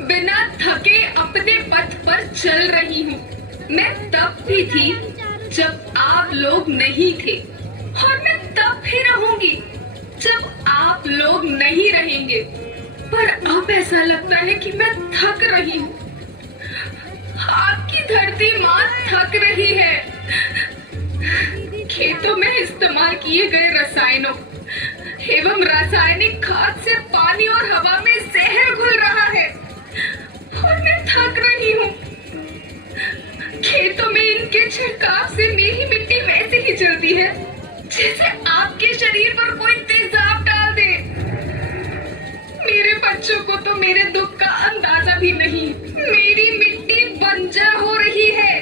बिना थके अपने पथ पर चल रही हूँ। मैं तब भी थी जब आप लोग नहीं थे, और मैं तब भी रहूंगी जब आप लोग नहीं रहेंगे। पर अब ऐसा लगता है कि मैं थक रही हूँ। आपकी धरती माँ थक रही है। खेतों में इस्तेमाल किए गए रसायनों एवं रासायनिक खाद से पानी और हवा में जहर घुल रहा है, और मैं थक रही हूँ। खेतों में इनके छिड़काव से मेरी मिट्टी वैसे ही जलती है जैसे आपके शरीर पर कोई तेजाब डाल दे। मेरे बच्चों को तो मेरे दुख का अंदाजा भी नहीं। मेरी मिट्टी बंजर हो रही है।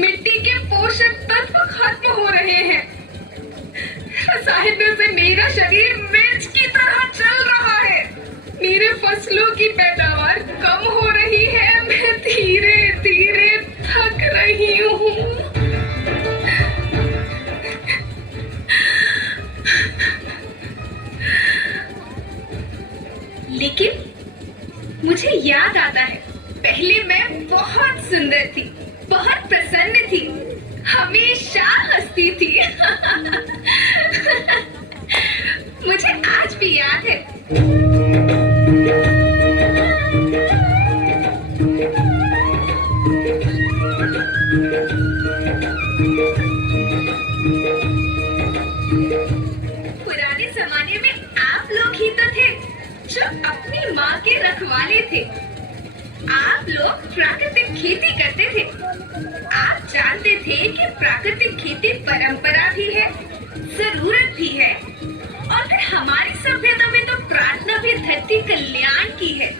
मिट्टी के पोषक तत्व खत्म हो रहे हैं। रसायनों से मेरा शरीर मिर्च की तरह चल रहा है। मेरे फसलों की पैदावार कम हो रही है। मैं धीरे धीरे थक रही हूँ। लेकिन मुझे याद आता है, पहले मैं बहुत सुंदर थी, बहुत प्रसन्न थी, हमेशा हंसती थी। मुझे आज भी याद है। पुराने जमाने में आप लोग ही तो थे जो अपनी माँ के रखवाले थे। आप लोग प्राकृतिक खेती करते थे। आप जानते थे कि प्राकृतिक खेती परंपरा भी है, जरूरत भी है, और फिर हमारी सभ्यता में तो प्रार्थना भी धरती कल्याण की है।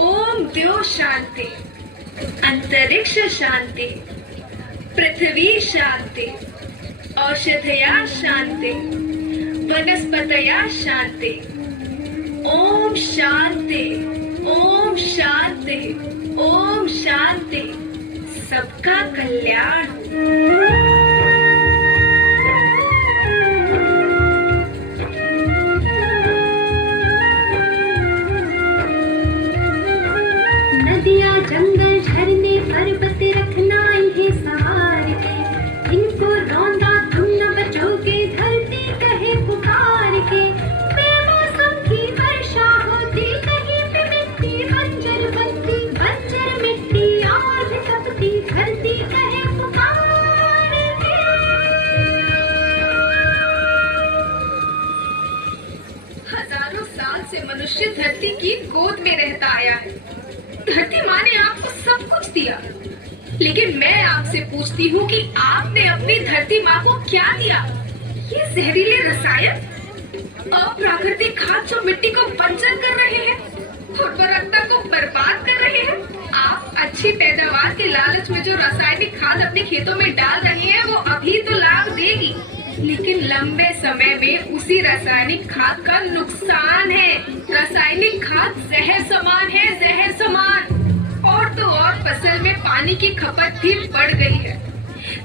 ओम द्यो शांति, अंतरिक्ष शांति, पृथ्वी शांति, औषधया शांति, वनस्पतया शांति। ओम शांति, ओम शांति, ओम शांति। सबका कल्याण। नदियाँ जंगल झरने पर्वत रखना इन्हें सवार के, इनको रौंदा तुम न बचोगे धरती कहे पुकार के। बेमौसम की वर्षा होती कहीं पे मिट्टी बंजर बनती, बंजर मिट्टी आज तपती धरती कहे पुकार के। हजारों साल से मनुष्य धरती की गोद में रहता आया है। धरती माँ ने आपको सब कुछ दिया, लेकिन मैं आपसे पूछती हूँ कि आपने अपनी धरती माँ को क्या दिया? ये जहरीले रसायन, अप्राकृतिक खाद जो मिट्टी को बंजर कर रहे हैं, उर्वरकता को बर्बाद कर रहे हैं। आप अच्छी पैदावार के लालच में जो रासायनिक खाद अपने खेतों में डाल रहे हैं, वो अभी तो लाभ देगी, लेकिन लंबे समय में उसी रासायनिक खाद का नुकसान है। रासायनिक खाद जहर समान है, जहर समान। और तो और फसल में पानी की खपत भी बढ़ गई है,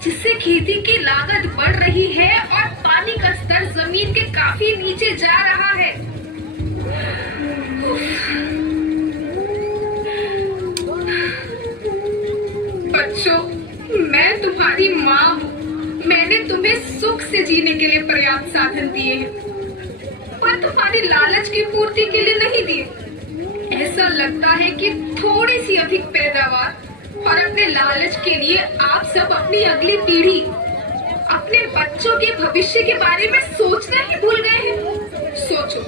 जिससे खेती की लागत बढ़ रही है और पानी का स्तर जमीन के काफी नीचे जा रहा है। बच्चों, मैं तुम्हारी माँ हूँ। मैंने तुम्हें सुख से जीने के लिए पर्याप्त साधन दिए हैं, पर तुम्हारी लालच की पूर्ति के लिए नहीं दिए। ऐसा लगता है कि थोड़ी सी अधिक पैदावार और अपने लालच के लिए आप सब अपनी अगली पीढ़ी, अपने बच्चों के भविष्य के बारे में सोचना ही भूल गए हैं। सोचो,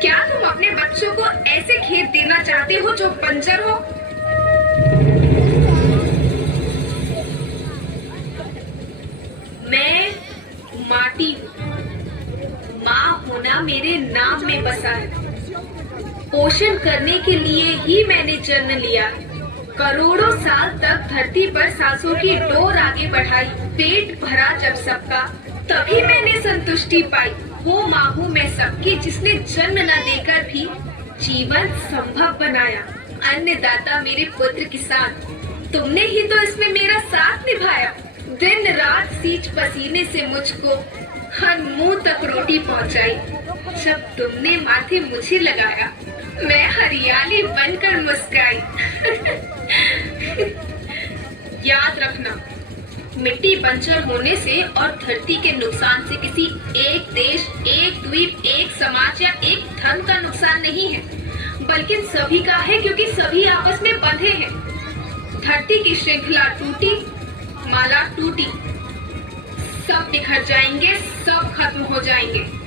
क्या तुम अपने बच्चों को ऐसे खेत देना चाहते हो जो बंजर हो? मैं माटी हूँ। माँ होना मेरे नाम में बसा है। पोषण करने के लिए ही मैंने जन्म लिया। करोड़ों साल तक धरती पर सांसों की डोर आगे बढ़ाई। पेट भरा जब सबका, तभी मैंने संतुष्टि पाई। वो माँ हूँ मैं सबकी, जिसने जन्म न देकर भी जीवन संभव बनाया। अन्नदाता मेरे पुत्र किसान, तुमने ही तो इसमें मेरा साथ निभाया। दिन रात सींच पसीने से मुझको हर मुंह तक रोटी पहुंचाई। जब तुमने माथे मुझे लगाया मैं हरियाली बनकर मुस्काई। याद रखना, मिट्टी बंजर होने से और धरती के नुकसान से किसी एक देश, एक द्वीप, एक समाज या एक धर्म का नुकसान नहीं है, बल्कि सभी का है, क्योंकि सभी आपस में बंधे हैं। धरती की श्रृंखला टूटी, माला टूटी, सब बिखर जाएंगे, सब खत्म हो जाएंगे।